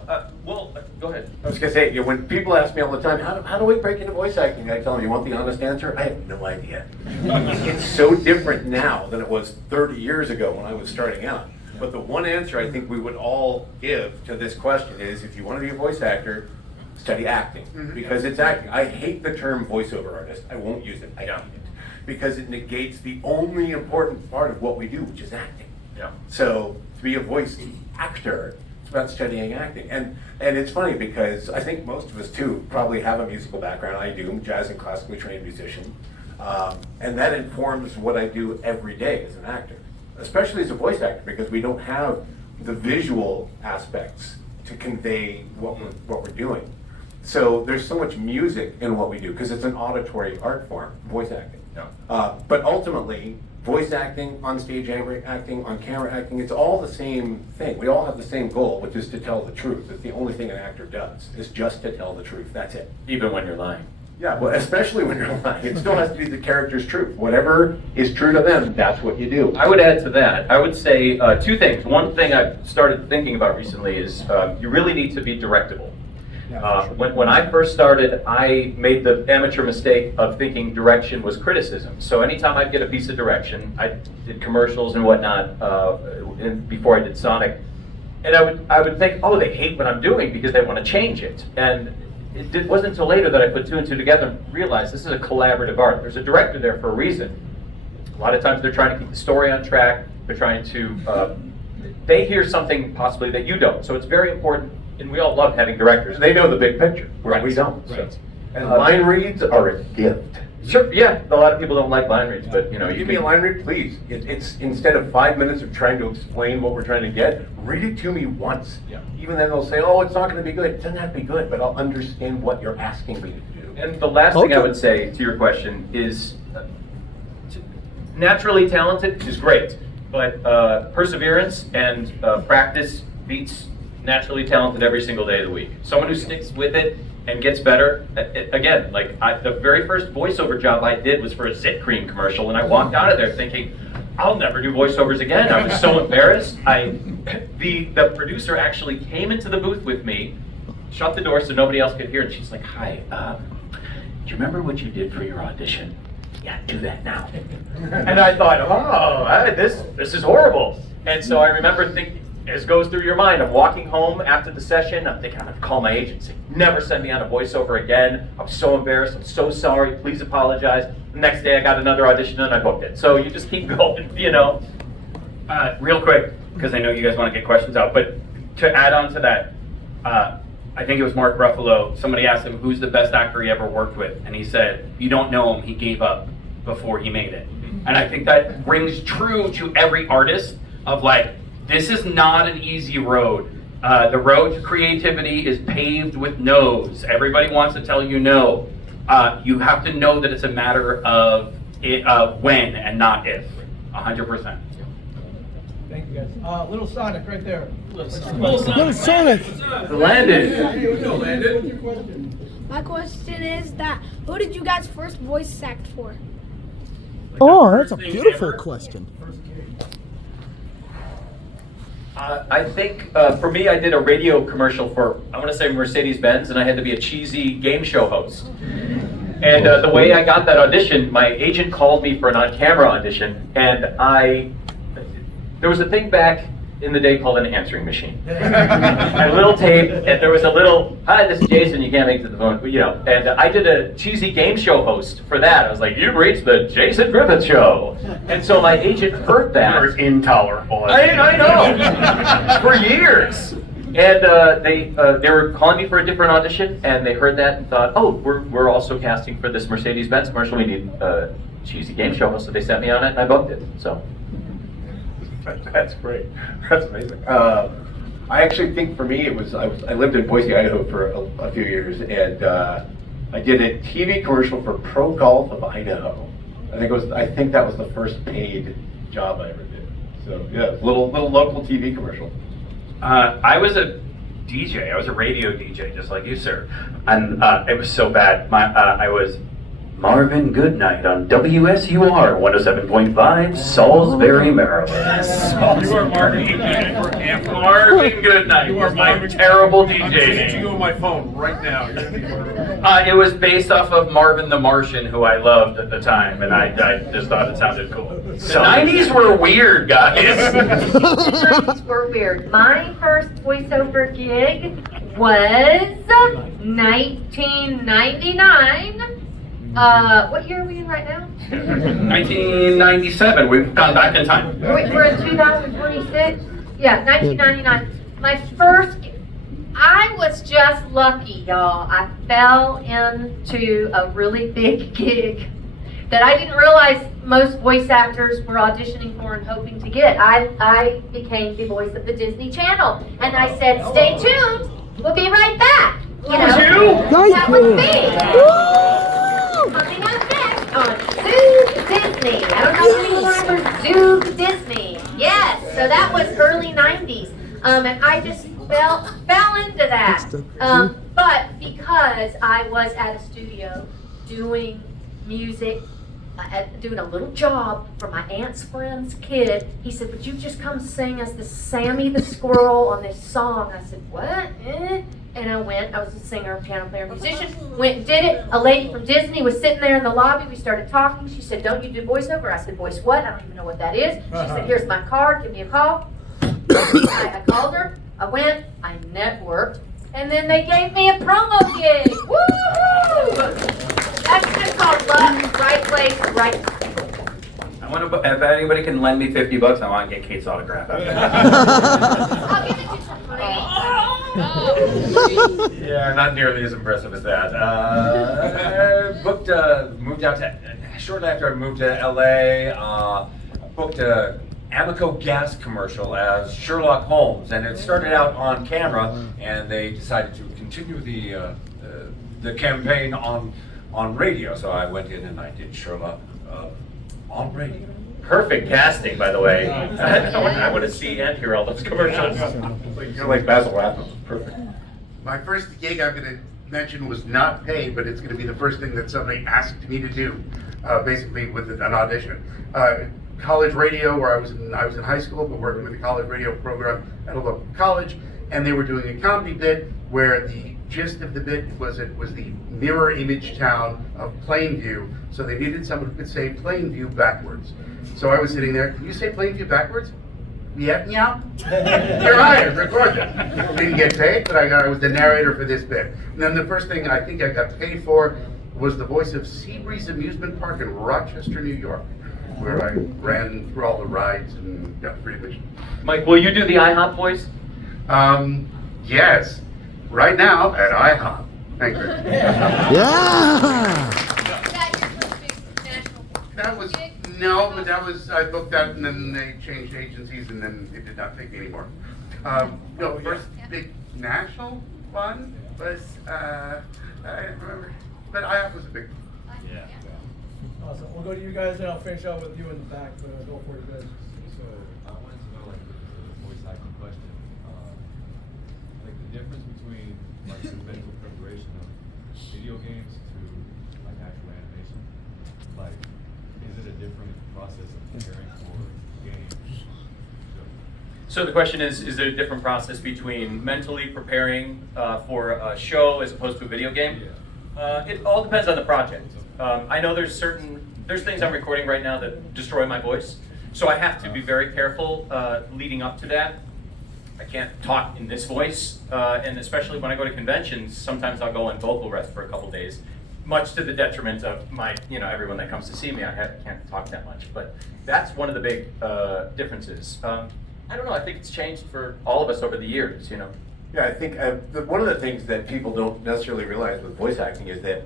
go ahead. I was going to say, when people ask me all the time, how do we break into voice acting? I tell them, you want the honest answer? I have no idea. It's so different now than it was 30 years ago when I was starting out. But the one answer I think we would all give to this question is, if you want to be a voice actor, study acting, because it's acting. I hate the term voiceover artist. I won't use it. I hate it because it negates the only important part of what we do, which is acting. Yeah. So to be a voice actor, it's about studying acting. And it's funny because I think most of us too probably have a musical background. I do. I'm a jazz and classically trained musician. And that informs what I do every day as an actor, especially as a voice actor, because we don't have the visual aspects to convey what we're doing. So there's so much music in what we do because it's an auditory art form, voice acting. Yeah. But ultimately, voice acting, on-stage acting, on-camera acting, it's all the same thing. We all have the same goal, which is to tell the truth. It's the only thing an actor does, is just to tell the truth. That's it. Even when you're lying. Yeah, well, especially when you're lying. It still has to be the character's truth. Whatever is true to them, that's what you do. I would add to that. I would say two things. One thing I've started thinking about recently is you really need to be directable. When I first started, I made the amateur mistake of thinking direction was criticism. So anytime I'd get a piece of direction, I did commercials and whatnot before I did Sonic, and I would think, oh, they hate what I'm doing because they want to change it. And it wasn't until later that I put two and two together and realized this is a collaborative art. There's a director there for a reason. A lot of times they're trying to keep the story on track. They're trying to, they hear something possibly that you don't. So it's very important, and we all love having directors. They know the big picture, where right. we don't. Right. And line reads are a gift. Sure, yeah, a lot of people don't like line reads, but you know, you Give me a can- line read, please. It's instead of 5 minutes of trying to explain what we're trying to get, read it to me once. Yeah. Even then they'll say, oh, it's not going to be good. It doesn't have to be good, but I'll understand what you're asking me to do. And the last thing I would say to your question is, naturally talented is great, but perseverance and practice beats naturally talented every single day of the week. Someone who sticks with it and gets better, again, like the very first voiceover job I did was for a Zit Cream commercial, and I walked out of there thinking, I'll never do voiceovers again. I was so embarrassed. The producer actually came into the booth with me, shut the door so nobody else could hear, and she's like, hi, do you remember what you did for your audition? Yeah, do that now. And I thought, oh, this is horrible. And so I remember thinking, as goes through your mind, I'm walking home after the session, I'm thinking I'm gonna call my agency. Never send me on a voiceover again. I'm so embarrassed, I'm so sorry, please apologize. The next day I got another audition and I booked it. So you just keep going, you know. Real quick, because I know you guys want to get questions out, but to add on to that, I think it was Mark Ruffalo, somebody asked him who's the best actor he ever worked with, and he said, you don't know him, he gave up before he made it. And I think that rings true to every artist of like, this is not an easy road. The road to creativity is paved with no's. Everybody wants to tell you no. You have to know that it's a matter of when and not if, 100%. Thank you guys. Little Sonic right there. Little Sonic. Landon. My question is that who did you guys first voice act for? Oh, that's a beautiful question. I think for me, I did a radio commercial for, I want to say Mercedes-Benz, and I had to be a cheesy game show host. And the way I got that audition, my agent called me for an on-camera audition, and there was a thing back in the day called an answering machine. And a little tape, and there was a little, hi, this is Jason, you can't make it to the phone, you know. And I did a cheesy game show host for that. I was like, you've reached the Jason Griffith show. And so my agent heard that. You're intolerable. I know, for years. And they were calling me for a different audition, and they heard that and thought, oh, we're also casting for this Mercedes-Benz commercial. We need a cheesy game show host, so they sent me on it, and I booked it, so. That's great. That's amazing. I actually think for me, I lived in Boise, Idaho for a few years, and I did a TV commercial for Pro Golf of Idaho. I think that was the first paid job I ever did. So yeah, little local TV commercial. I was a DJ. I was a radio DJ, just like you, sir. And it was so bad. I was Marvin Goodnight on WSUR 107.5, Salisbury, Maryland. You are Marvin Goodnight. Marvin Goodnight was my terrible DJ I'm name. sending you on my phone right now. You're gonna be Marvin. It was based off of Marvin the Martian, who I loved at the time, and I just thought it sounded cool. The 90s were weird, guys. The 90s were weird. My first voiceover gig was 1999. What year are we in right now? 1997. We've gone back in time. We're in 2026? Yeah, 1999. My first, I was just lucky, y'all. I fell into a really big gig that I didn't realize most voice actors were auditioning for and hoping to get. I became the voice of the Disney Channel, and I said, stay tuned, we'll be right back. You know, that was me. Coming up next on Zoom Disney. I don't know if anyone remembers Zoom Disney. Yes, so that was early 90s. And I just fell into that. But because I was at a studio doing music, doing a little job for my aunt's friend's kid, he said, would you just come sing us the Sammy the Squirrel on this song? I said, what? And I went. I was a singer, piano player, musician. Went and did it. A lady from Disney was sitting there in the lobby. We started talking. She said, don't you do voiceover? I said, voice what? I don't even know what that is. She said, here's my card. Give me a call. I called her. I went. I networked. And then they gave me a promo gig. Woo! That's just called luck. Right place, right time. I want to. If anybody can lend me $50, I want to get Kate's autograph. I'll give it to you for free. Yeah, not nearly as impressive as that. Booked a movie moved out to, shortly after I moved to LA, booked a Amoco gas commercial as Sherlock Holmes, and it started out on camera, and they decided to continue the campaign on radio. So I went in and I did Sherlock on radio. Perfect casting, by the way. I want to see and hear all those commercials. You're like Basil Rathbone. Perfect. My first gig I'm going to mention was not paid, but it's going to be the first thing that somebody asked me to do, basically with an audition. College radio, where I was in high school, but working with the college radio program at a local college, and they were doing a comedy bit where the gist of the bit was the mirror image town of Plainview, so they needed someone who could say Plainview backwards. So I was sitting there, can you say Plainview backwards? Yeah, meow. You're hired, record it. Didn't get paid, but I was the narrator for this bit. And then the first thing I think I got paid for was the voice of Seabreeze Amusement Park in Rochester, New York, where I ran through all the rides and got free admission. Mike, will you do the IHOP voice? Yes. Right now at IHOP. Thank you. Yeah. That was, no, but that was, I booked that and then they changed agencies and then they did not take me anymore. No, first big national one was, I don't remember, but IHOP was a big one. Yeah. Awesome. We'll go to you guys and I'll finish up with you in the back, but go for it, you guys. So I wanted to know, like, the voice acting question, like the difference between like the mental preparation of video games to like actual animation. Like, is it a different process of preparing for games? So the question is there a different process between mentally preparing for a show as opposed to a video game? It all depends on the project. I know there's things I'm recording right now that destroy my voice, so I have to be very careful leading up to that. I can't talk in this voice, and especially when I go to conventions, sometimes I'll go on vocal rest for a couple days, much to the detriment of my, everyone that comes to see me. I can't talk that much, but that's one of the big differences. I don't know. I think it's changed for all of us over the years. Yeah, I think one of the things that people don't necessarily realize with voice acting is that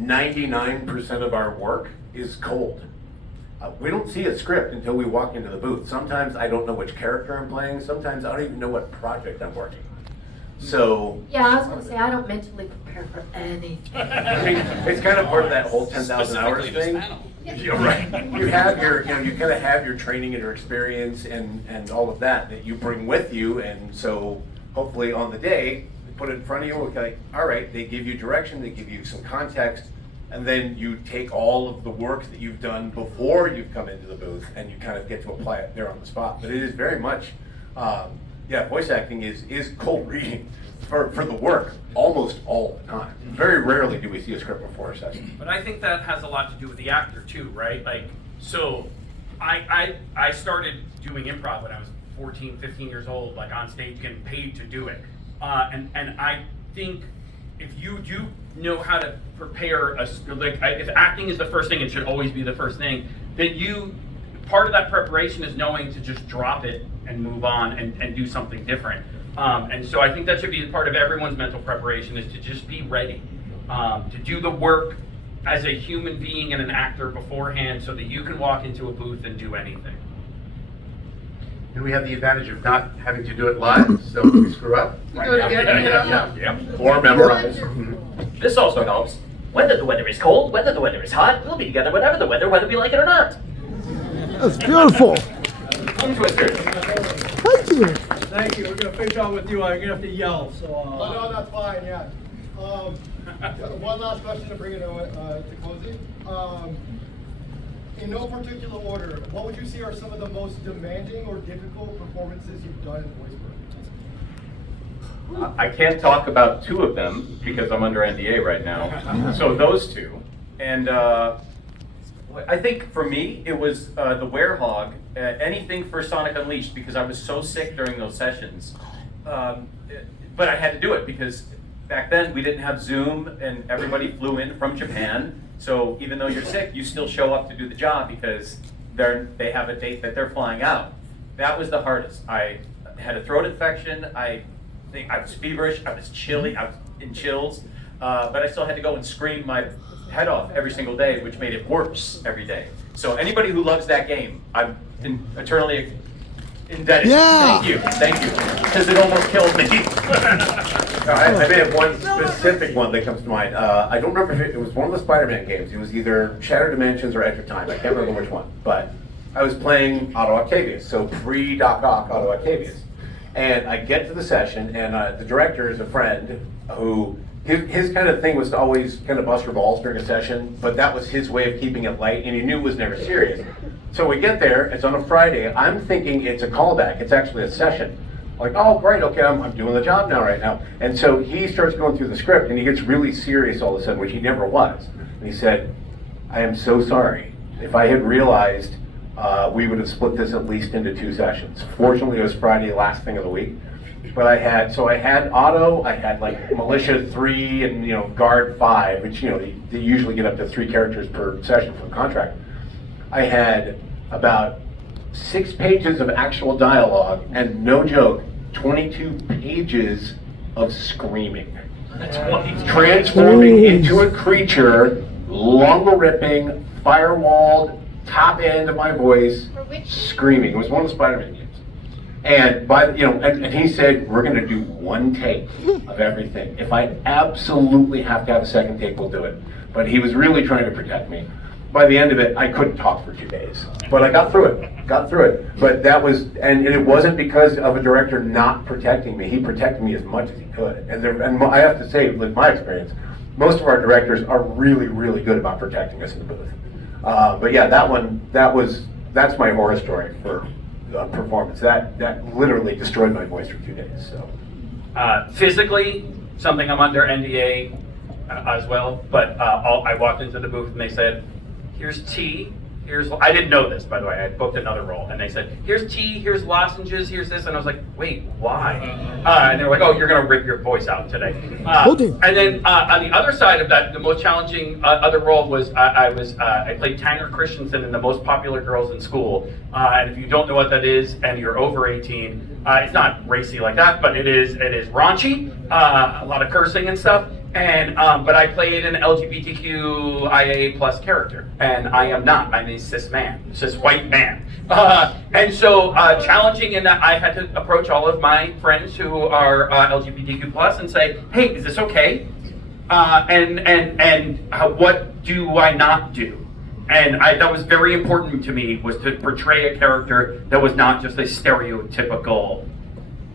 99% of our work is cold. We don't see a script until we walk into the booth. Sometimes I don't know which character I'm playing. Sometimes I don't even know what project I'm working on. So yeah, I was going to say, I don't mentally prepare for anything. I mean, it's kind of part of that whole 10,000 hours thing. You're right. You have your, you kind of have your training and your experience and all of that you bring with you, and so hopefully on the day, they put it in front of you, okay, all right, they give you direction, they give you some context, and then you take all of the work that you've done before you've come into the booth, and you kind of get to apply it there on the spot. But it is very much, voice acting is cold reading for the work almost all the time. Very rarely do we see a script before a session. But I think that has a lot to do with the actor too, right? Like, so I started doing improv when I was 14, 15 years old, like on stage getting paid to do it. And I think if you do know how to prepare, if acting is the first thing, it should always be the first thing, then part of that preparation is knowing to just drop it and move on and do something different. And so I think that should be part of everyone's mental preparation, is to just be ready to do the work as a human being and an actor beforehand, so that you can walk into a booth and do anything. And we have the advantage of not having to do it live, so if we screw up, we do it again. Yep. Or memorize. This also helps. Whether the weather is cold, whether the weather is hot, we'll be together whatever the weather, whether we like it or not. That's beautiful. Tongue twisters. Thank you. Thank you. We're going to finish off with you. You're going to have to yell. So, Oh, no, that's fine, yeah. One last question to bring it to closing. In no particular order, what would you say are some of the most demanding or difficult performances you've done in voice work? I can't talk about two of them because I'm under NDA right now. So those two. And I think for me, it was the Werehog, anything for Sonic Unleashed, because I was so sick during those sessions. But I had to do it because back then we didn't have Zoom and everybody flew in from Japan. So even though you're sick, you still show up to do the job because they have a date that they're flying out. That was the hardest. I had a throat infection. I was feverish. I was chilly. I was in chills. But I still had to go and scream my head off every single day, which made it worse every day. So anybody who loves that game, I'm eternally indebted. Yeah. Thank you, because it almost killed me. I may have one specific one that comes to mind. I don't remember if it was one of the Spider-Man games. It was either Shattered Dimensions or Edge of Time. I can't remember which one. But I was playing Otto Octavius, so pre-Doc Ock Otto Octavius. And I get to the session, and the director is a friend who, his kind of thing was to always kind of bust your balls during a session, but that was his way of keeping it light, and he knew it was never serious. So we get there, it's on a Friday, I'm thinking it's a callback, it's actually a session. Like, oh great, okay, I'm doing the job now right now. And so he starts going through the script and he gets really serious all of a sudden, which he never was. And he said, I am so sorry. If I had realized we would have split this at least into 2 sessions. Fortunately it was Friday, last thing of the week. But I had Otto, I had like Militia 3 and Guard 5, which they usually get up to 3 characters per session for the contract. I had about 6 pages of actual dialogue and no joke, 22 pages of screaming. Transforming into a creature, lung ripping, firewalled, top end of my voice, screaming. It was one of the Spider-Man games. And and he said, we're gonna do 1 take of everything. If I absolutely have to have a second take, we'll do it. But he was really trying to protect me. By the end of it, I couldn't talk for 2 days. But I got through it. But that was, and it wasn't because of a director not protecting me. He protected me as much as he could. And I have to say, with my experience, most of our directors are really, really good about protecting us in the booth. But yeah, that's my horror story for performance. That literally destroyed my voice for 2 days. So Physically, something I'm under NDA as well, but I walked into the booth and they said, here's tea, I didn't know this, by the way, I booked another role, and they said, here's tea, here's lozenges, here's this, and I was like, wait, why? And they were like, oh, you're gonna rip your voice out today. And then on the other side of that, the most challenging other role was, I played Tanger Christensen in The Most Popular Girls in School, and if you don't know what that is, and you're over 18, it's not racy like that, but it is raunchy, a lot of cursing and stuff. And but I played an LGBTQIA plus character, and I am not. I'm a cis white man. And so challenging in that I had to approach all of my friends who are LGBTQ plus and say, hey, is this okay? And what do I not do? And that was very important to me, was to portray a character that was not just a stereotypical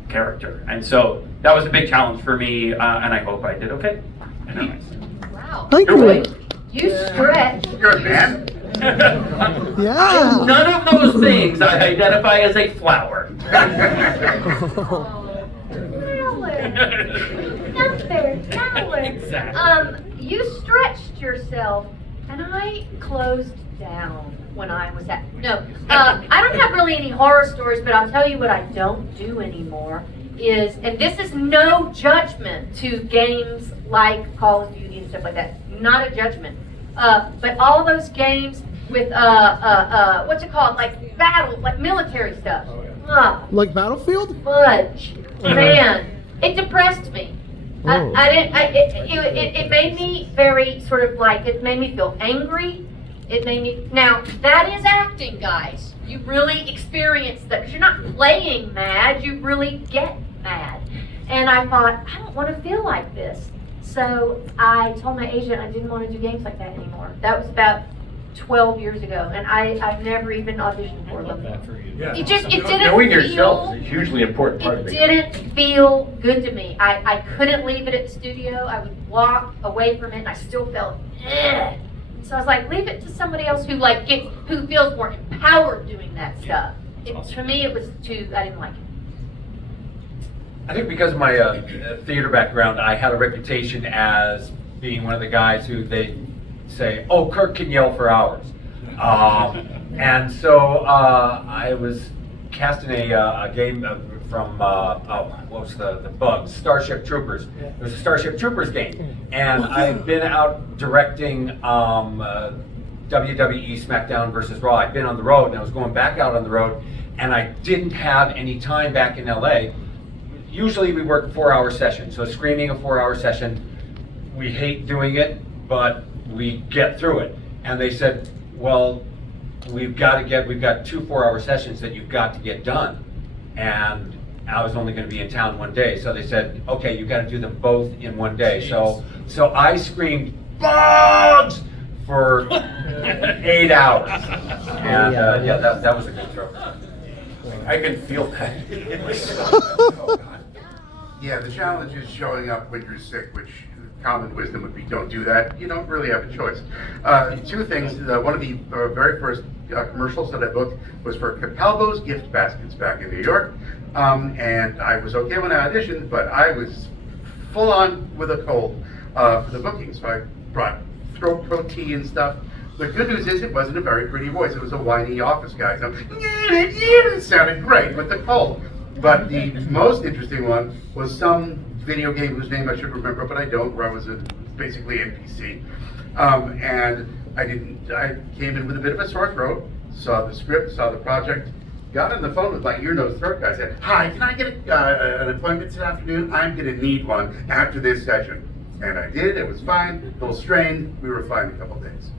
character. And so that was a big challenge for me, and I hope I did okay. Wow. Thank you. You stretch. You're a man. Yeah. None of those things. I identify as a flower. Exactly. You stretched yourself, and I closed down when I was at. No, I don't have really any horror stories, but I'll tell you what I don't do anymore is, and this is no judgment to games like Call of Duty and stuff like that. Not a judgment. But all those games with what's it called, like battle, like military stuff. Like Battlefield? Fudge, man, it depressed me. It made me very sort of like, it made me feel angry. It made me, now that is acting, guys. You really experience that, because you're not playing mad, you really get mad. And I thought, I don't want to feel like this. So I told my agent I didn't want to do games like that anymore. That was about 12 years ago, and I've never even auditioned for them. It didn't knowing feel, yourself is a hugely important part of it it. didn't feel good to me. I couldn't leave it at the studio. I would walk away from it, and I still felt eh. So I was like, leave it to somebody else who who feels more empowered doing that stuff. To me, it was too, I didn't like it. I think because of my theater background, I had a reputation as being one of the guys who they say, oh, Kirk can yell for hours. And so I was cast in a game from, what was the bug? Starship Troopers. It was a Starship Troopers game. And I've been out directing WWE SmackDown versus Raw. I'd been on the road, and I was going back out on the road, and I didn't have any time back in LA. Usually we work a 4-hour session, so screaming a 4-hour session. We hate doing it, but we get through it. And they said, well, we've got 2 4-hour sessions that you've got to get done. And I was only going to be in town one day, so they said, okay, you've got to do them both in one day. So I screamed, bugs! For 8 hours. And yeah, that was a good throw. I can feel that. Yeah, the challenge is showing up when you're sick, which common wisdom would be don't do that. You don't really have a choice. 2 things. One of the very first commercials that I booked was for Capella's gift baskets back in New York. And I was okay when I auditioned, but I was full on with a cold for the booking. So I brought throat coat tea and stuff. The good news is it wasn't a very pretty voice. It was a whiny office guy. So it sounded great with the cold. But the most interesting one was some video game whose name I should remember, but I don't, where I was basically NPC. And I came in with a bit of a sore throat, saw the script, saw the project, got on the phone with my ear-nose throat guy, said, hi, can I get an appointment this afternoon? I'm gonna need one after this session. And I did, it was fine, a little strained, we were fine in a couple days.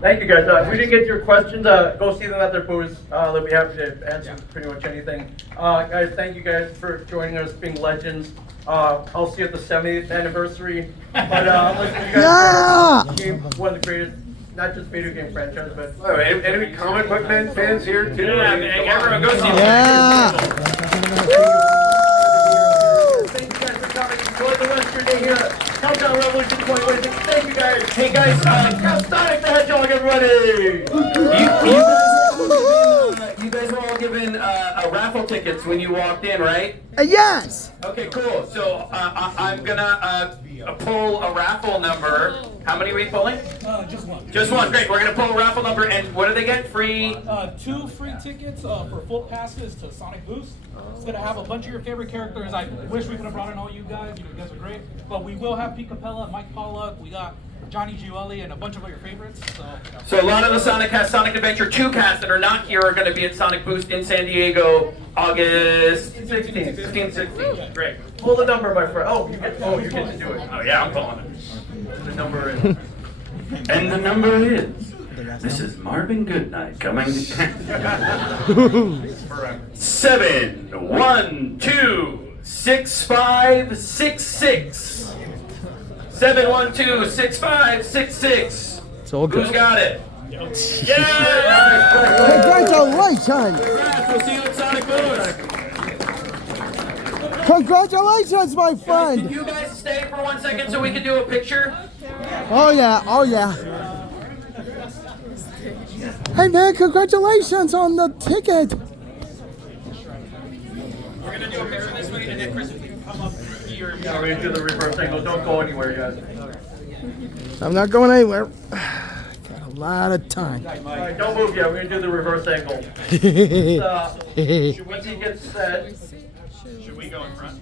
Thank you guys. If we didn't get to your questions, go see them at their booths. They'll be happy to answer pretty much anything. Guys, thank you guys for joining us, being legends. I'll see you at the 70th anniversary. But listen, you guys became one of the greatest, not just video game franchises, but any comic book fans here too? Yeah, everyone go see them. Thank you guys for coming. Enjoy the rest of your day here at Countdown Revolution 2026. Thank you guys. Hey guys, Sonic the Hedgehog, everybody! You guys were all given raffle tickets when you walked in, right? Yes! Okay, cool. So I'm gonna pull a raffle number. How many are we pulling? Just one. Just one. Great. We're gonna pull a raffle number, and what do they get? Free? 2 free tickets for full passes to Sonic Boost. It's gonna have a bunch of your favorite characters. I wish we could have brought in all you guys. You guys are great. But we will have Capella, Mike Pollock. We got Johnny Giueli and a bunch of your favorites. So a lot of the Sonic Adventure 2 cast that are not here are going to be at Sonic Boost in San Diego, August 16th. 15th, 16th. Great. Pull the number, my friend. Oh, you get to do it. Oh yeah, I'm pulling it. The number is. And the number is. This is Marvin Goodnight coming to 712-6566. 712-6566. It's all good. Who's got it? Congratulations! Congrats, we'll see you at Sonic Boost. Congratulations, my friend! Can you guys stay for 1 second so we can do a picture? Oh yeah, oh yeah. Hey man, congratulations on the ticket! We're gonna do a picture this way, and then Chris, if you can come up here. Yeah, we're gonna do the reverse angle. Don't go anywhere, guys. I'm not going anywhere. Got a lot of time. Alright, don't move yet. We're gonna do the reverse angle. Once he gets set. Should we go in front?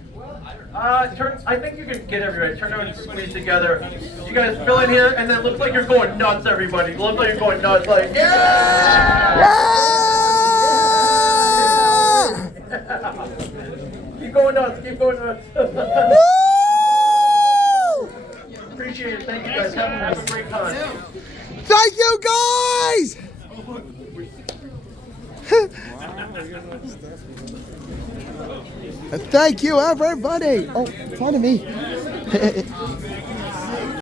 I think you can get everybody. Turn around and squeeze together. You guys fill in here, and then look like you're going nuts, everybody. Look like you're going nuts, like yeah! Keep going nuts. Keep going nuts. Appreciate it. Thank you guys. Have a great time. Thank you guys! Thank you everybody! Oh, it's on to me.